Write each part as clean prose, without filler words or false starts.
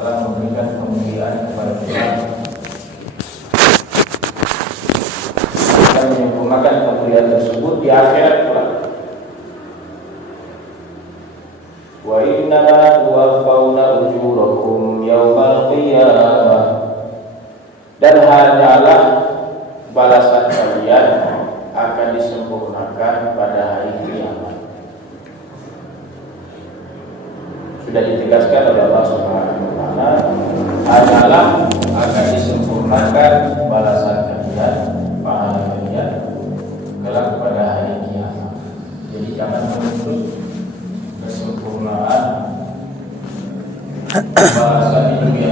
telah memberikan kemuliaan kepada kita dan menyempurnakan kemuliaan tersebut di akhirat pula. Wa innama tuwaffawna ujurakum yawmal qiyamah, dan hanyalah balasan kalian akan disempurnakan pada hari kiamat. Sudah ditegaskan oleh Allah Subhanahu wa taala, hanyalah akan disempurnakan balasan kalian, pahala kalian kelak pada hari kiamat. Jadi jangan menuntut kesempurnaan balasan di dunia.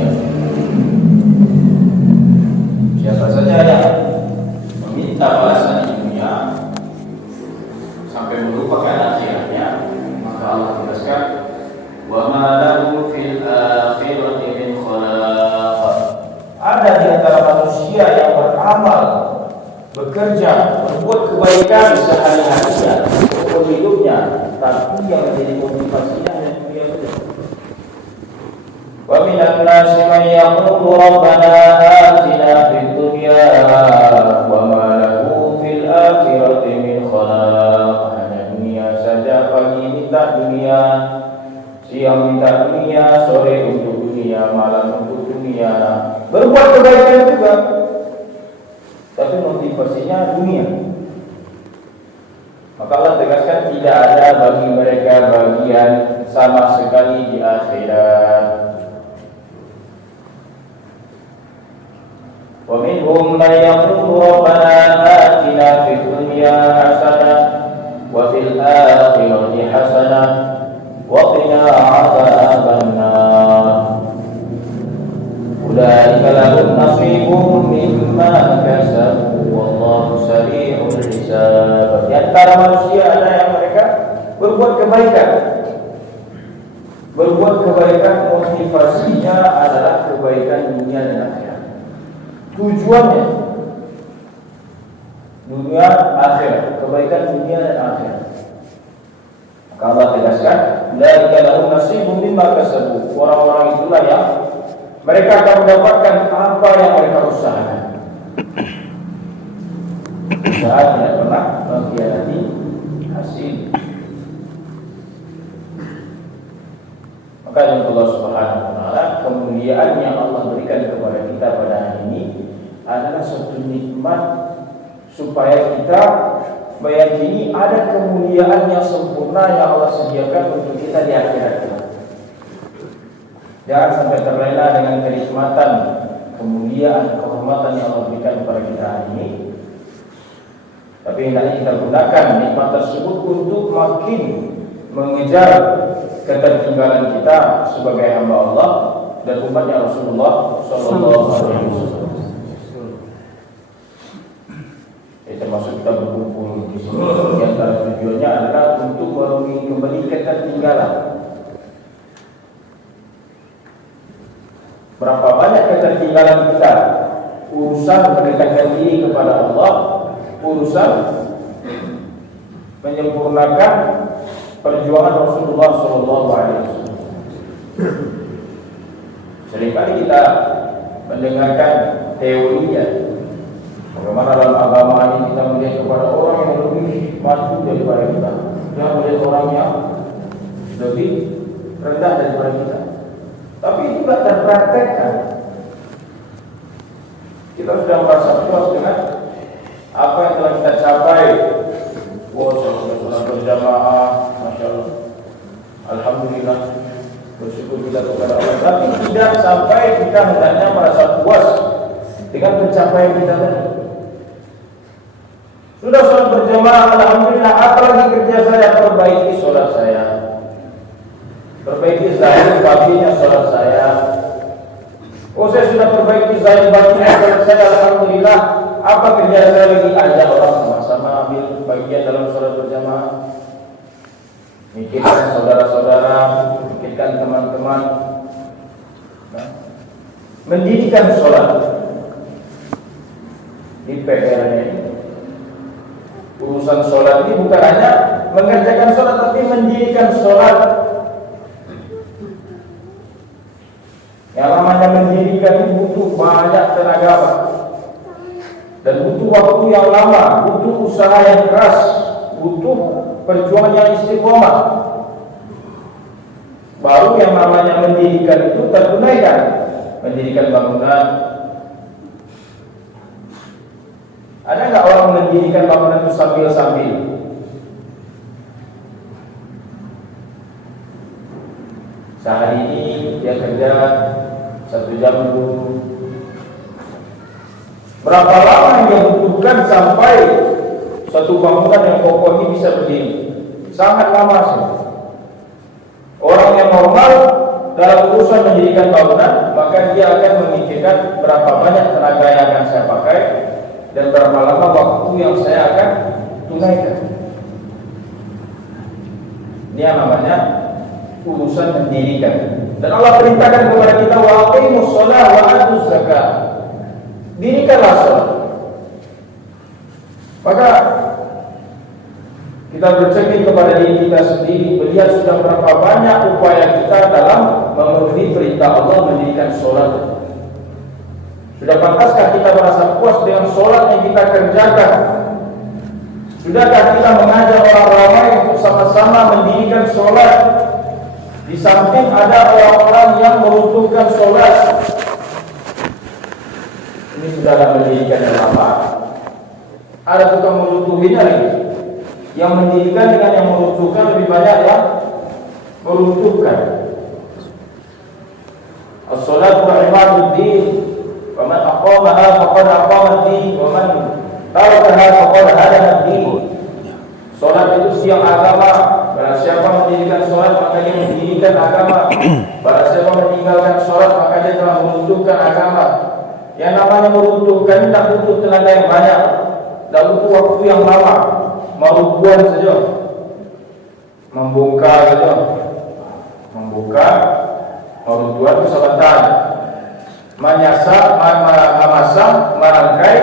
Siapa saja yang meminta balasan di dunia sampai melupakan akhiratnya, maka Allah tegaskan, wa ma lahum fil akhirati min khalaq. Ada di antara manusia yang beramal, bekerja, berbuat kebaikan sehari-harinya, untuk hidupnya, tapi yang menjadi motivasinya hanya dunia saja. Wa minan nasi man yaqulu rabbana atina fid dunya wa ma lahu fil akhirati min khalaq. Hanya dunia saja, pagi minta dunia, siang minta dunia, sore untuk dunia, malam untuk dunia. Berbuat kebaikan juga, tapi motivasinya dunia. Maka Allah tegaskan, tidak ada bagi mereka bagian sama sekali di akhirat. Wa minhum man yaqulu rabbana atina fid dunya hasanah wa fil akhirati hasanah wa qina adzaban nar. Ulaika lahum nasibun mimma kasabu wallahu sari'ul hisab. Di antara manusia ada yang mereka berbuat kebaikan. Berbuat kebaikan motivasinya adalah kebaikan dunia dan akhirat. Tujuannya dunia akhirat, kebaikan dunia dan akhirat. Maka Allah tegaskan, la lahum nasibun mimma kasabu. Orang-orang itulah yang mereka akan mendapatkan apa yang mereka usahakan. Usaha tidak pernah mengkhianati hasil. Maka yang Allah Subhanahu wa taala, kemuliaan yang Allah berikan kepada kita pada hari ini adalah suatu nikmat supaya kita meyakini ada kemuliaan yang sempurna yang Allah sediakan untuk kita di akhirat. Jangan sampai terlena dengan kenikmatan, kemuliaan, kehormatan yang Allah berikan kepada kita hari ini. Tapi hendaknya kita gunakan nikmat tersebut untuk makin mengejar ketertinggalan kita sebagai hamba Allah dan umatnya Rasulullah Sallallahu Alaihi Wasallam. Termasuk kita berkumpul di sini, di antara tujuannya adalah untuk kembali ketertinggalan. Berapa banyak ketertinggalan kita, urusan mendekatkan diri kepada Allah, urusan menyempurnakan perjuangan Rasulullah Sallallahu Alaihi Wasallam. Seringkali kita mendengarkan teorinya, bagaimana dalam agama ini kita melihat kepada orang yang lebih maju daripada kita, kita melihat orang yang lebih rendah daripada kita. Tapi itu tidak terpraktekkan. Kita sudah merasa puas dengan apa yang telah kita capai. Wah, saya sudah sholat berjamaah, masya Allah, alhamdulillah, bersyukur kita kepada Allah. Tapi tidak sampai kita hendaknya merasa puas dengan pencapaian kita tadi. Sudah sholat berjamaah, alhamdulillah, apalagi kerja saya, perbaiki sholat saya, perbaiki zahir batinnya sholat saya. Oh, saya sudah perbaiki zahir batinnya sholat saya, alhamdulillah. Apa kerja saya lagi? Ajak orang sama-sama ambil bagian dalam sholat berjamaah, mikirkan saudara-saudara, mikirkan teman-teman, mendirikan sholat di PR-nya ini. Urusan sholat ini bukan hanya mengerjakan sholat, tapi mendirikan sholat. Yang namanya mendirikan itu butuh banyak tenaga, Pak. Dan butuh waktu yang lama, butuh usaha yang keras, butuh perjuangan yang istiqomah. Baru yang namanya mendirikan itu tertunaikan. Mendirikan bangunan. Ada nggak orang mendirikan bangunan itu sambil-sambil? Sehari ini dia kerja 1 jam dulu. Berapa lama yang dia butuhkan sampai satu bangunan yang kokoh ini bisa berdiri? Sangat lama sih. Orang yang normal dalam urusan mendirikan bangunan, maka dia akan memikirkan berapa banyak tenaga yang akan saya pakai dan berapa lama waktu yang saya akan tunaikan. Ini yang namanya urusan mendirikan. Dan Allah perintahkan kepada kita wa aqimus shalah wa atuz zakat. Dirikanlah salat. Maka kita bercermin kepada diri kita sendiri, melihat sudah berapa banyak upaya kita dalam memenuhi perintah Allah mendirikan salat. Sudah pantaskah kita merasa puas dengan salat yang kita kerjakan? Sudahkah kita mengajak orang ramai untuk sama-sama mendirikan salat? Di samping ada orang-orang yang meruntuhkan salat. Ini sudah mendirikan yang apa? Ada tukang meruntuhinya lagi. Yang mendirikan dengan yang meruntuhkan lebih banyak yang meruntuhkan. As-salatu imaduddin, wa man aqamaha faqad aqama ad-din, wa man tarakaha faqad hadama ad-din. Salat itu siang agama. Barang siapa mendirikan salat maka dia mendirikan agama. Barang siapa meninggalkan salat maka dia telah meruntuhkan agama. Yang namanya meruntuhkan tidak butuh tenaga yang banyak, tidak butuh waktu yang lama. Merubuhan saja, membongkar saja, membuka, meruntuhan itu sebentar. Menyasar, memasang, merangkai,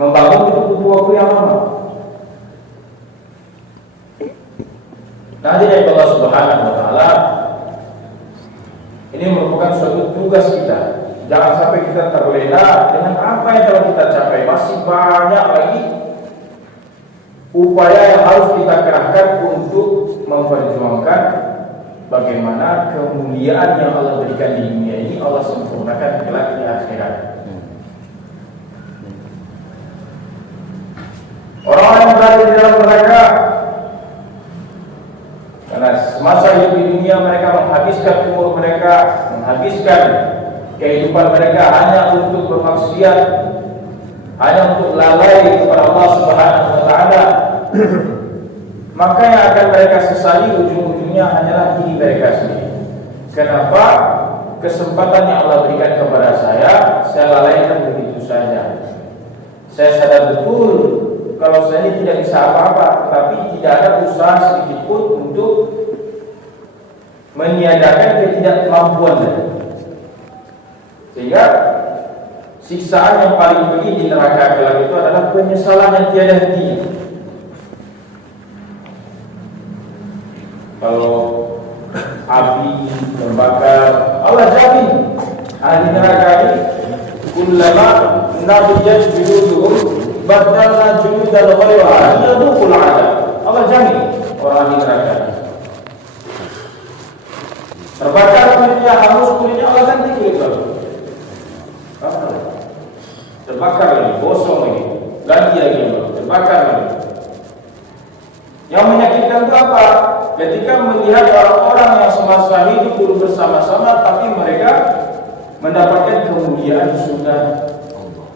membangun itu butuh waktu yang lama. Nanti dari Allah Subhanahu Wa Taala, ini merupakan suatu tugas kita. Jangan sampai kita terlena dengan apa yang telah kita capai. Masih banyak lagi upaya yang harus kita kerahkan untuk memperjuangkan bagaimana kemuliaan yang Allah berikan di dunia ini Allah sempurnakan kelak di akhirat. Orang-orang yang berada di dalam neraka karena semasa hidup di dunia mereka menghabiskan umur mereka, menghabiskan kehidupan mereka hanya untuk bermaksiat, hanya untuk lalai kepada Allah Subhanahu Wa Taala. Maka yang akan mereka sesali ujung-ujungnya hanyalah diri mereka sendiri. Kenapa? Kesempatan yang Allah berikan kepada saya lalaikan begitu saja. Saya sadar betul kalau saya ini tidak bisa apa-apa, tetapi tidak ada usaha sedikit pun untuk meniadakan ketidakmampuan tadi. Sehingga siksaan yang paling pedih di neraka kelak itu adalah penyesalan yang tiada hentinya. Kalau api membakar, Allah jamin ahli neraka ini kullama nabiyat juluduhum badalna juludan ghayraha liyadhuqul 'adab. Allah jamin orang ahli neraka terbakar kulitnya, hangus kulitnya, Allah ganti kulit baru. Terbakar lagi, gosong lagi, ganti lagi, terbakar lagi. Yang menyakitkan itu apa? Ketika melihat orang-orang yang semasa hidup dulu bersama-sama, tapi mereka mendapatkan kemuliaan surga Allah.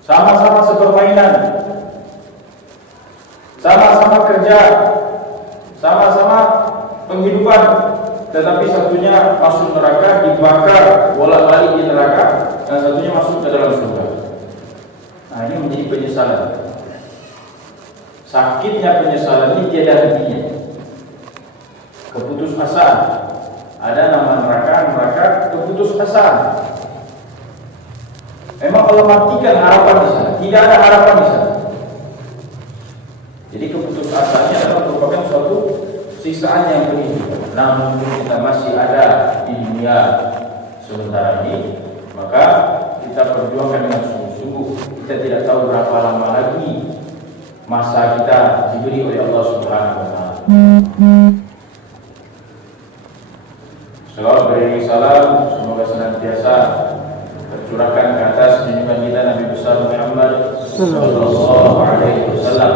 Sama-sama sepermainan, sama-sama kerja, sama-sama penghidupan, tetapi satunya masuk neraka, dibakar bolak-balik di neraka, dan satunya masuk ke dalam surga. Nah, ini menjadi penyesalan. Sakitnya penyesalan ini tiada hentinya. Keputusasaan. Ada nama neraka keputusasaan. Memang Allah matikan harapan di sana. Tidak ada harapan di sana. Jadi keputusasaannya adalah merupakan suatu siksaan yang pedih. Namun kita masih ada di dunia sementara ini, maka kita perjuangkan dengan sungguh-sungguh. Kita tidak tahu berapa lama lagi masa kita diberi oleh Allah Subhanahu wa taala. Salawat beriring salam semoga senantiasa tercurahkan ke atas junjungan kita Nabi besar Muhammad sallallahu alaihi wasallam,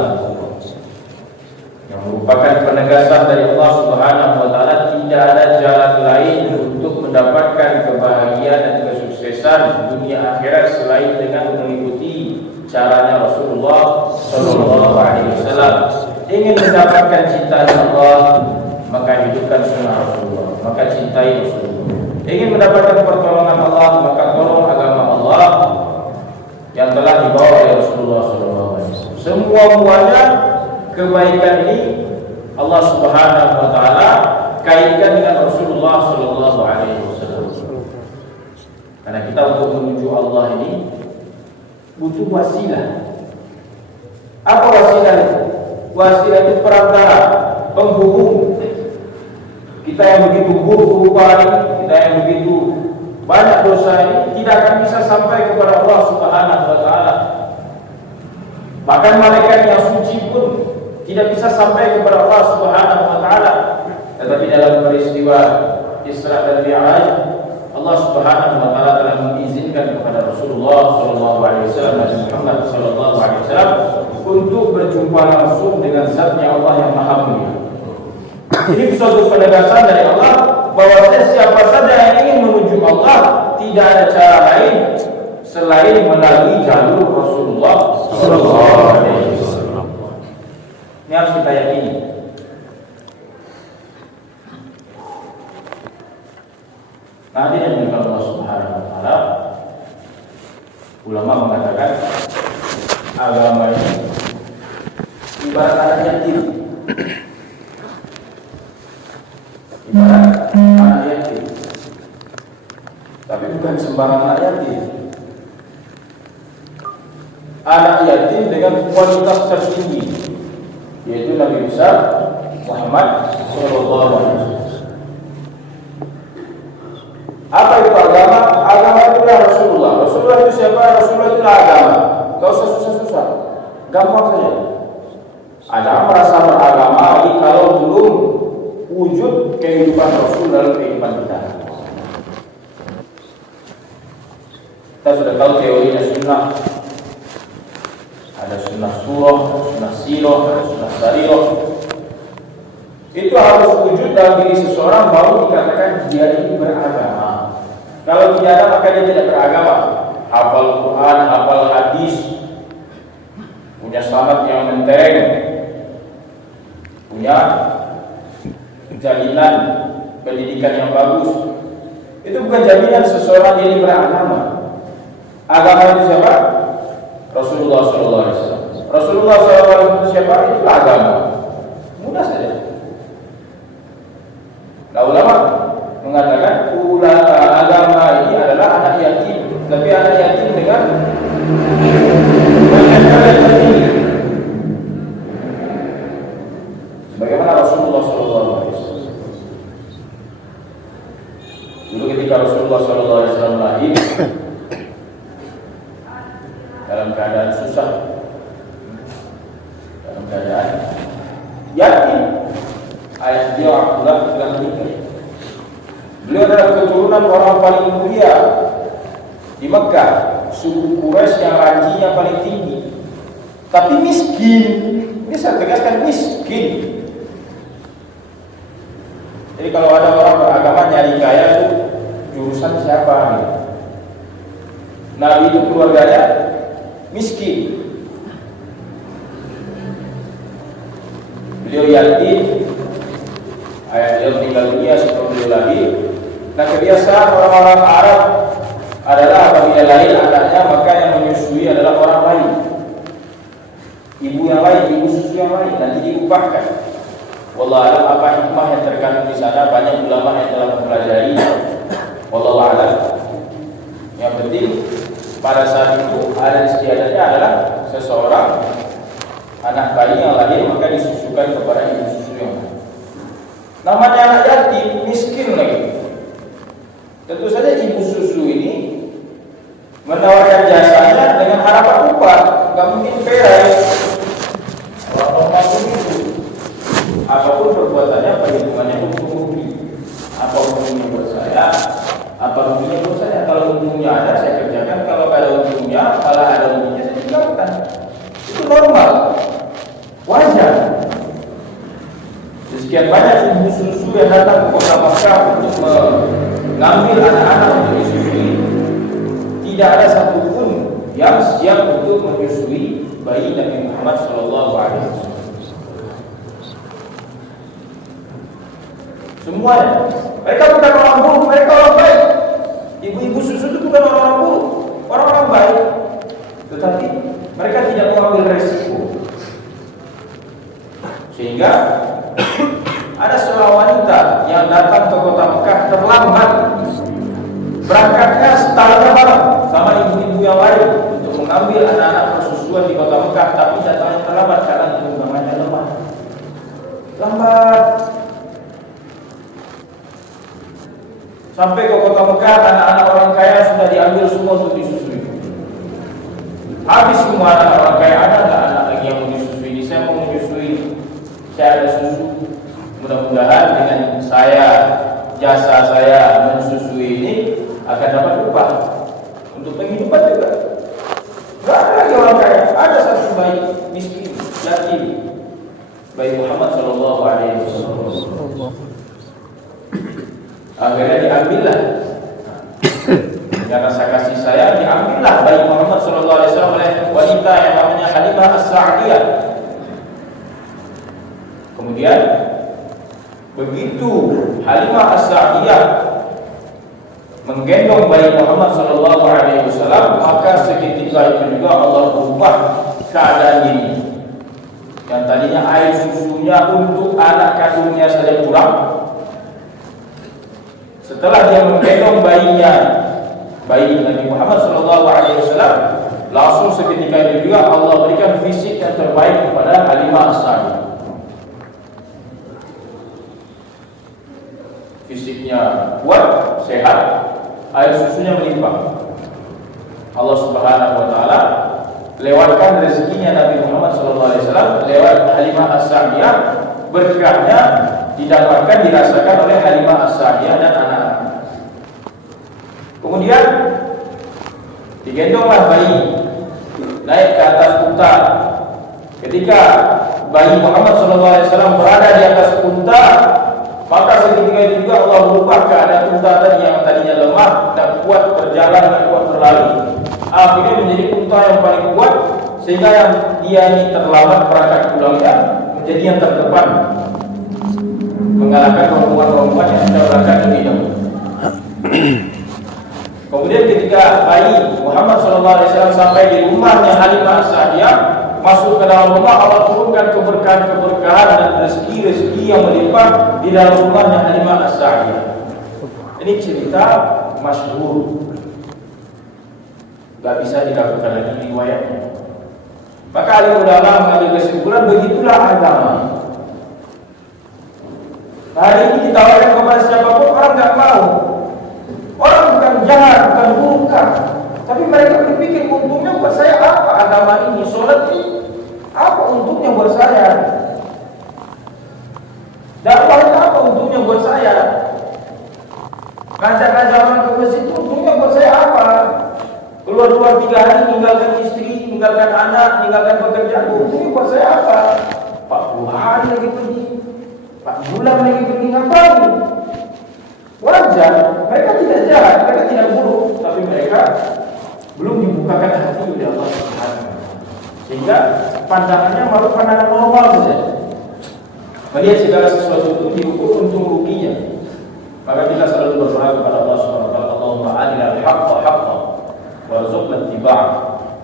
yang merupakan penegasan dari Allah Subhanahu wa taala tidak ada jalan lain untuk mendapatkan kebahagiaan dan kesuksesan dunia akhirat selain dengan mengikuti caranya Rasulullah sallallahu alaihi wasallam. Ingin mendapatkan cinta Allah, maka hidupkan sunnah Rasulullah, maka cintai Rasulullah. Ingin mendapatkan pertolongan Allah, maka tolong agama Allah yang telah dibawa oleh Rasulullah sallallahu alaihi wasallam. Semuanya kebaikan ini Allah Subhanahu wa taala kaitkan dengan Rasulullah sallallahu alaihi wasallam. Karena kita untuk menuju Allah ini butuh wasilah. Apa wasilah itu? Wasilah itu perantara, penghubung. Kita yang begitu buruk rupa ini, kita yang begitu banyak dosa ini tidak akan bisa sampai kepada Allah Subhanahu wa taala. Bahkan malaikat yang suci pun tidak bisa sampai kepada Allah Subhanahu wa taala. Tetapi dalam peristiwa Isra dan Mi'raj, Allah Subhanahu wa taala telah mengizinkan kepada Rasulullah sallallahu alaihi wasallam dan Muhammad sallallahu alaihi wasallam untuk berjumpa langsung dengan Zatnya Allah yang Maha Mulia. Ini suatu penegasan dari Allah bahwa siapa saja yang ingin menuju Allah tidak ada cara lain selain melalui jalur Rasulullah sallallahu alaihi wasallam. Ini harus kita yakini. Nanti yang Allah Subhanahu wa taala, ulama mengatakan agama ini ibarat anak yatim. Ibarat anak yatim. Tapi bukan sembarang anak yatim. Anak yatim dengan kualitas tertinggi, yaitu Nabi besar Muhammad sallallahu alaihi wasallam. Apa itu agama? Agama itulah Rasulullah. Rasulullah itu siapa? Rasulullah itulah agama. Gak usah susah-susah, gampang saja. Ada merasa beragama lagi kalau belum wujud kehidupan Rasul dalam kehidupan kita. Kita sudah tahu teorinya sunnah. Ada sunnah surah, sunnah sirah, ada sunnah sariah. Itu harus wujud dalam diri seseorang baru dikatakan dia ini beragama. Kalau tidak ada maka dia tidak beragama. Hafal Quran, hafal hadis, punya sanad yang menteng, punya jaminan pendidikan yang bagus, itu bukan jaminan seseorang ini beragama. Agama itu siapa? Rasulullah sallallahu alaihi wasallam. Rasulullah sallallahu alaihi wasallam itu siapa? Itulah agama. Mudah saja. Nah, ulama mengatakan agama ini adalah anak yatim, tapi anak yatim dengan bagaimana Rasulullah sallallahu alaihi wasallam. Dulu ketika Rasulullah sallallahu alaihi wasallam lahir dalam keadaan susah, dalam keadaan yatim, ayah dia Abdullah telah meninggal. Beliau adalah keturunan orang paling mulia di Mekah, suku Quraisy yang ranjinya paling tinggi, tapi miskin. Ini saya tegaskan, miskin. Jadi kalau ada orang beragama nyari kaya itu jurusan siapa nih? Nabi itu keluarganya miskin. Beliau yatim, ayah beliau meninggal dunia sebelum beliau lahir. Nah, kebiasaan orang-orang Arab adalah apabila lahir anaknya maka yang menyusui adalah orang lain, ibu yang lain, ibu susu yang lain, nanti diupahkan. Wallahu a'lam apa hikmah yang terkandung di sana, banyak ulama yang telah mempelajari. Wallahu a'lam. Yang penting pada saat itu ada istiadatnya adalah seseorang anak bayi yang lahir maka disusukan kepada ibu susu yang lain. Namanya anak yatim, miskin lagi. Tentu saja ibu susu ini menawarkan jasanya dengan harapan upah, nggak mungkin perai. Kalau orang itu, apapun perbuatannya, perhitungannya untung rugi. Apa untungnya buat saya? Apa ruginya buat saya? Kalau untungnya ada, saya kerjakan. Kalau ada untungnya, kalau ada untungnya, saya tinggalkan. Itu normal, wajar. Sekian banyak ibu susu yang datang ke kota Makkah untuk mengambil anak-anak untuk disusui. Tidak ada satupun yang siap untuk menyusui bayi Nabi Muhammad SAW. Semuanya. Mereka bukan orang buruk, mereka orang baik. Ibu-ibu susu itu bukan orang-orang buruk, orang-orang baik. Tetapi mereka tidak mengambil resiko. Sehingga ada seorang wanita yang datang ke kota Mekah terlambat. Berangkatnya setelahnya malam sama ibu-ibu yang lain untuk mengambil anak-anak persusuan di kota Mekah, tapi datangnya terlambat karena undangannya lemah. Lambat. Sampai ke kota Mekah, anak-anak orang kaya sudah diambil semua untuk disusui. Habis semua anak orang kaya, ada nggak anak lagi yang mau disusui? Ini saya mau menyusui, saya ada susu. Mudah-mudahan dengan saya, jasa saya mensusui ini akan dapat upah untuk penghidupan juga. Nggak ada lagi orang kaya, ada satu bayi miskin, yatim, bayi Muhammad SAW. Akhirnya diambillah. Dengan rasa kasih saya diambillah bayi Muhammad SAW oleh wanita yang namanya Halimah As-Sa'diyah. Kemudian begitu Halimah As-Sa'diyah menggendong bayi Muhammad SAW, maka seketika itu juga Allah ubah keadaan ini. Yang tadinya air susunya untuk anak kandungnya saja kurang, setelah dia menggendong bayinya, bayi Nabi Muhammad SAW, langsung seketika itu juga Allah berikan fisik yang terbaik kepada Halimah As-Sa'diyah. Fisiknya kuat, sehat, air susunya melimpah. Allah Subhanahu wa taala lewatkan rezekinya Nabi Muhammad SAW lewat Halimah As-Sa'diyah, berkahnya didapatkan, dirasakan oleh Halimah As-Sa'diyah dan anak-anak. Kemudian digendonglah bayi naik ke atas unta. Ketika bayi Muhammad SAW berada di atas unta, maka seketika itu juga Allah berubah keadaan unta tadi yang tadinya lemah dan kuat berjalan dan kuat berlari, akhirnya menjadi unta yang paling kuat, sehingga yang dia ini terlambat berangkat pulangnya menjadi yang terdepan, mengalahkan rombongan-rombongan yang sudah berangkat lebih dahulu. Kemudian ketika bayi Muhammad SAW sampai di rumahnya Halimah As-Sa'diyah, masuk ke dalam rumah, Allah turunkan keberkahan-keberkahan dan rezeki-rezeki yang melimpah di dalam rumahnya Halimah As-Sa'diyah. Ini cerita masyhur, gak bisa dilakukan lagi riwayatnya. Maka ahli ulama mengambil kesimpulan, begitulah agama. Hari ini ditawarkan kepada siapapun, orang gak mau. Orang bukan jahat, bukan bukan, tapi mereka berpikir untungnya buat saya apa agama ini, sholat ini, apa untungnya buat saya, dakwah itu apa untungnya buat saya, ngajak-ngajak orang ke masjid itu untungnya buat saya apa, keluar-keluar 3 hari meninggalkan istri, meninggalkan anak, meninggalkan pekerjaan, untungnya buat saya apa, 40 hari lagi pergi, 4 bulan lagi pergi, ngapain? Wajar, mereka tidak jahat, mereka tidak buruk, tapi mereka belum dibukakan hati oleh Allah Subhanahu, sehingga pandangannya malah pandangan normal saja. Melihat segala sesuatu itu diukur untung ruginya. Maka kita selalu berdoa kepada Allah Subhanahu wa taala, Allahumma arinal haqqa haqqan warzuqna ittiba'ah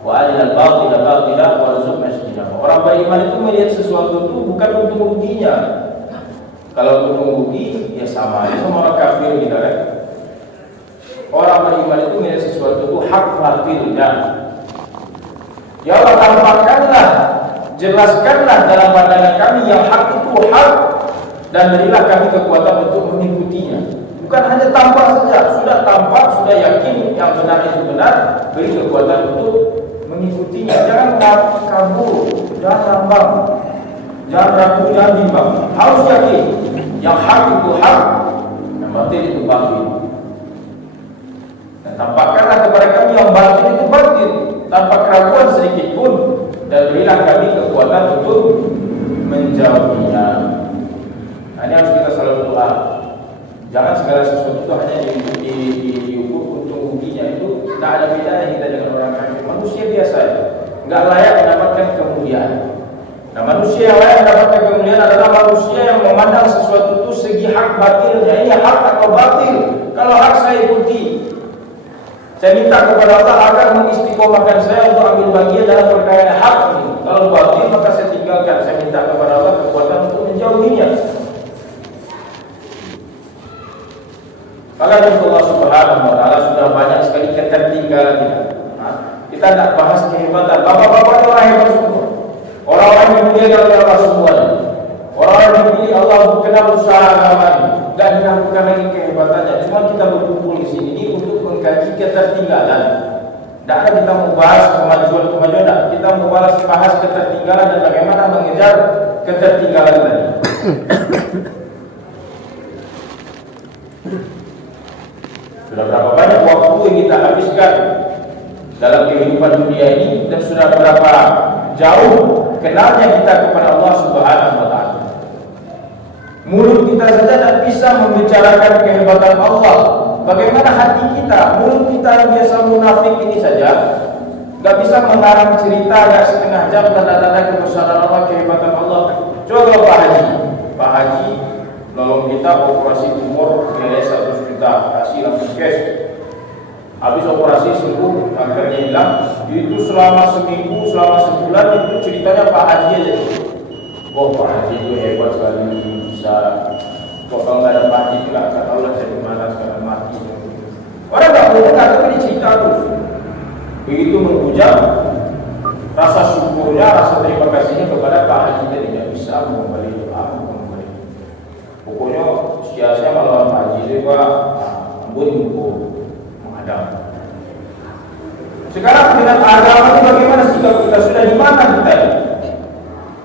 wa arinal batila batilan warzuqna ijtinabah. Orang beriman itu melihat sesuatu itu bukan untung ruginya. Kalau untung rugi, ya sama aja sama orang kafir gitu kan. Orang beriman itu melihat sesuatu itu hak batilnya. Ya Allah, tampakkanlah, jelaskanlah dalam pandangan kami yang hak itu hak, dan berilah kami kekuatan untuk mengikutinya. Bukan hanya tampak saja, sudah tampak, sudah yakin yang benar itu benar, beri kekuatan untuk mengikutinya. Jangan kabur, jangan ngambang, jangan ragu, jangan bimbang. Harus yakin yang hak itu hak, yang batil itu batil. Dan tampakkanlah kepada kami yang batil itu batil tanpa keraguan sedikit pun, dan berilah kami kekuatan untuk menjauhinya. Nah, ini harus kita selalu doa. Jangan segala sesuatu itu hanya diukur untuk ruginya. Itu tidak ada bedanya kita dengan orang kafir. Manusia biasa itu nggak layak mendapatkan kemuliaan. Nah, manusia yang layak mendapatkan kemuliaan adalah manusia yang memandang sesuatu itu segi hak batilnya. Ini hak atau batil? Kalau hak saya ikuti. Saya minta kepada Allah agar mengistiqomahkan saya untuk ambil bagian dalam perkara yang hak ini. Kalau batil maka saya tinggalkan. Saya minta kepada Allah kekuatan untuk menjauhinya. Kalau Allah Subhanahu wa taala sudah banyak sekali ketertinggalan kita. Kita tidak bahas kehebatan. Bapak-bapak itu orang hebat semua. Orang-orang yang dimuliakan oleh Allah semua. Orang-orang yang dipilih Allah kenal usaha agama ini. Dan diragukan lagi kehebatannya. Cuma kita berkumpul di sini ini untuk mengkaji ketertinggalan. Tidak ada kita mau bahas kemajuan-kemajuan. Kita mau bahas ketertinggalan dan bagaimana mengejar ketertinggalan tadi. Sudah berapa banyak waktu yang kita habiskan dalam kehidupan dunia ini, dan sudah berapa jauh kenalnya kita kepada Allah Subhanahu wa taala. Mulut kita saja tidak bisa membicarakan kehebatan Allah. Bagaimana hati kita? Mulut kita yang biasa munafik ini saja nggak bisa mengarang cerita nggak setengah jam tanda-tanda kebesaran Allah, kehebatan Allah. Coba Pak Haji nolong kita operasi tumor nilai 100 juta, kasih langsung cash. Habis operasi sembuh, kankernya hilang. Itu selama seminggu, selama sebulan itu ceritanya Pak Haji aja. Oh, Pak Haji itu hebat sekali, bisa. Kalau nggak ada Pak Haji itu nggak tahu lah saya dimana sekarang mati. Orang nggak boleh nggak tahu cerita terus. Begitu menghujam, rasa syukurnya, rasa terima kasihnya kepada Pak Haji dia tidak bisa mengembali doa. Pokoknya sia-sia melawan Pak Haji itu Pak, ampun menghadap. Sekarang dengan agama ini bagaimana sikap kita? Sudah di mana kita?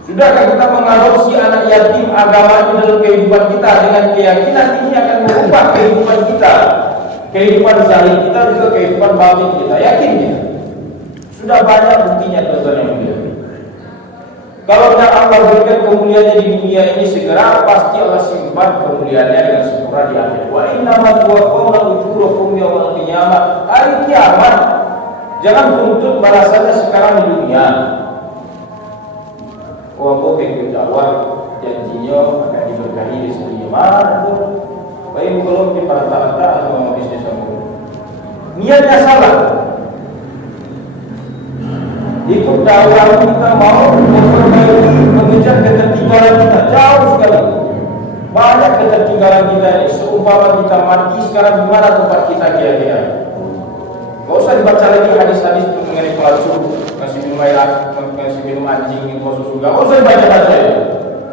Sudahkah kita mengadopsi anak yatim agama itu dalam kehidupan kita dengan keyakinan ini akan mengubah kehidupan kita, kehidupan zahir kita juga kehidupan batin kita? Yakin ya? Sudah banyak buktinya tuan-tuan yang mulia. Kalau benar Allah berikan kemuliaannya di dunia ini, segera pasti Allah simpan kemuliaannya dengan sempurna di akhirat. Wa innamal tuwaffawna ujurakum yawmal qiyamah. Hari kiamat. Jangan tuntut balasannya sekarang di dunia. Oh, aku ikut dakwah, janjinya akan diberkahi di sini. Mana baik belum di rata-rata atau bisnis kamu. Niatnya salah. Ikut dakwah kita mau memperbaiki, mengejar ketertinggalan kita jauh sekali. Banyak ketertinggalan kita ini. Seumpama kita mati sekarang, di mana tempat kita kira-kira? Gak usah dibaca lagi hadis-hadis mengenai pelacur, ngasih minum air, ngasih minum anjing, itu masuk surga. Gak usah dibaca-baca ya.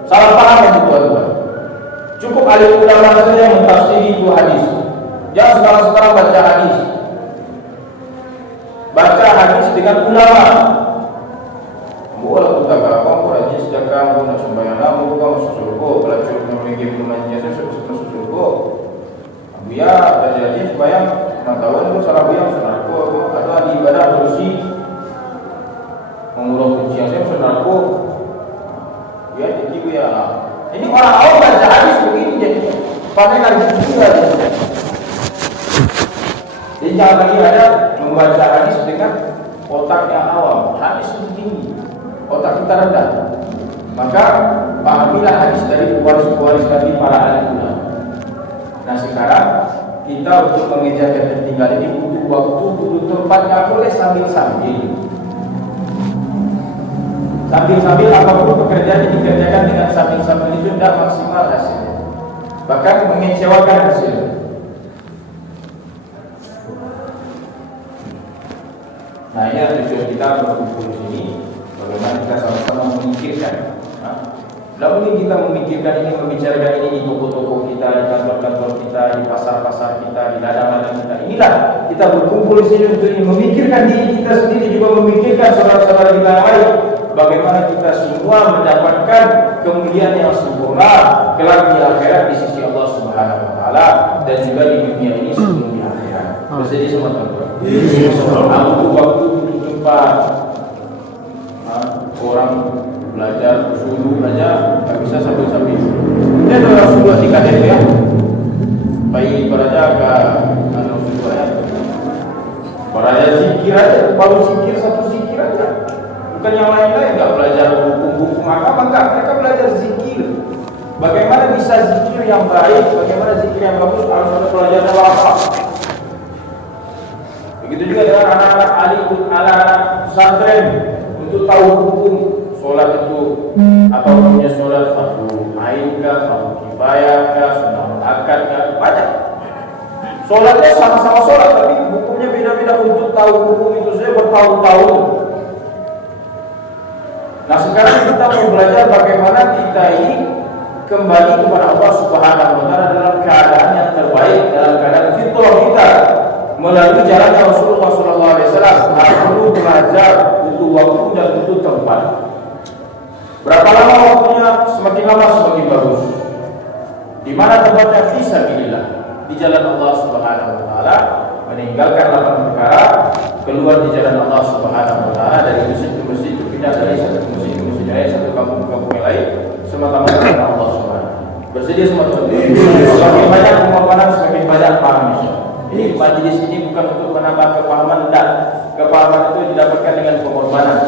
Salah paham itu tuan-tuan. Cukup alim ulama saja yang mentafsiri itu hadis. Jangan sekarang-sekarang baca hadis. Baca hadis dengan ulama. Boleh kita kamu rajin sedekah, kamu nak sembahyang kamu, kamu susulko, pelacur memiliki minum anjing, saya susulko. Buya terjadi sembahyang, mengetahuan itu salah buya sunarko, atau di ibadah bersih, mengurung kucing saya sunarko. Buya jadi buya. Ini orang awam baca hadis begini jadi pakai lagi juga. Jadi jangan lagi ada membaca hadis dengan otak yang awam. Hadis itu tinggi, otak kita rendah. Maka pahamilah hadis dari pewaris-pewaris Nabi para alim ulama. Nah sekarang kita untuk mengejar ketertinggalan ini butuh waktu, butuh tempat, nggak boleh sambil-sambil. Sambil-sambil apapun pekerjaan yang dikerjakan dengan sambil-sambil itu tidak maksimal hasilnya, bahkan mengecewakan hasilnya. Nah ini tujuan kita berkumpul di sini, bagaimana kita sama-sama memikirkan Tidak mungkin kita memikirkan ini, membicarakan ini di toko-toko kita, di kantor-kantor kita, di pasar-pasar kita, di ladang-ladang kita. Inilah kita berkumpul di sini untuk ini, memikirkan diri kita sendiri, juga memikirkan saudara-saudara kita yang lain. Bagaimana kita semua mendapatkan kemuliaan yang sempurna kelak di akhirat di sisi Allah Subhanahu wa taala, dan juga di dunia ini sebelum di akhirat. Bersedia semua teman-teman. Waktu untuk tempat orang belajar suruh aja nggak bisa sambil-sambil. Ini ada suruh di KTP ya. Baik beraja ke anu suruh ya. Beraja zikir aja, baru zikir satu zikir aja. Bukan yang lain-lain, nggak belajar buku-buku agama, enggak. Mereka belajar zikir. Bagaimana bisa zikir yang baik, bagaimana zikir yang bagus, harus ada pelajaran apa. Begitu juga dengan anak-anak alim, anak-anak pesantren untuk tahu hukum sholat itu apa hukumnya sholat, fardu ain kah, fardu kifayah kah, sunnah muakkad kah, banyak. Sholatnya sama-sama sholat, tapi hukumnya beda-beda. Untuk tahu hukum itu saya bertahun-tahun. Nah sekarang kita mau belajar bagaimana kita ini kembali kepada Allah Subhanahu wa taala dalam keadaan yang terbaik, dalam keadaan fitrah kita, melalui jalan Rasulullah SAW. Perlu belajar, butuh waktu dan butuh tempat. Berapa lama waktunya? Semakin lama semakin bagus. Di mana tempatnya? Fi sabilillah, di jalan Allah Subhanahu wa taala, meninggalkan lapangan perkara, keluar di jalan Allah Subhanahu wa taala, dari masjid ke masjid, pindah dari satu masjid ke masjid lain, satu kampung ke kampung yang lain, semata-mata karena Allah Subhanahu wa taala. Bersedia semua teman-teman. Semakin banyak pengorbanan, semakin banyak paham. Ini majelis ini bukan untuk menambah kepahaman, dan kepahaman itu didapatkan dengan pengorbanan.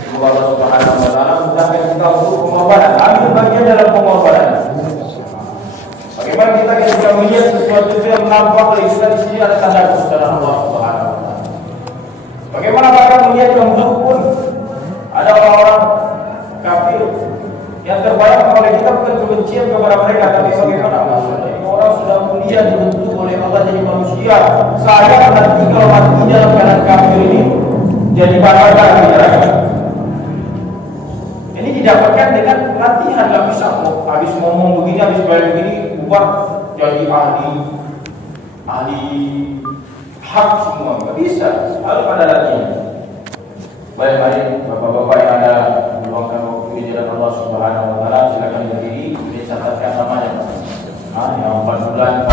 Semoga Allah Subhanahu wa taala mudahkan kita untuk pengorbanan, ambil bagian dalam pengorbanan. Bagaimana kita ketika melihat sesuatu yang nampak dari kita di sini ada tanda kebesaran Allah Subhanahu wa taala. Bagaimana kita melihat yang buruk pun ada orang-orang kafir yang terbayang oleh kita bukan kebencian kepada mereka, tapi bagaimana maksudnya orang sudah mulia dibentuk oleh Allah jadi manusia. Saya nanti kalau mati dalam keadaan kafir ini jadi bahagia di neraka. Ini didapatkan dengan latihan, nggak bisa kok habis ngomong begini, habis bayar begini buat jadi ahli hak semua, nggak bisa, harus ada latihan. Baik-baik bapak-bapak yang ada meluangkan waktu di jalan Allah Subhanahu wa taala, silakan berdiri, dicatatkan namanya. Yang 4 bulan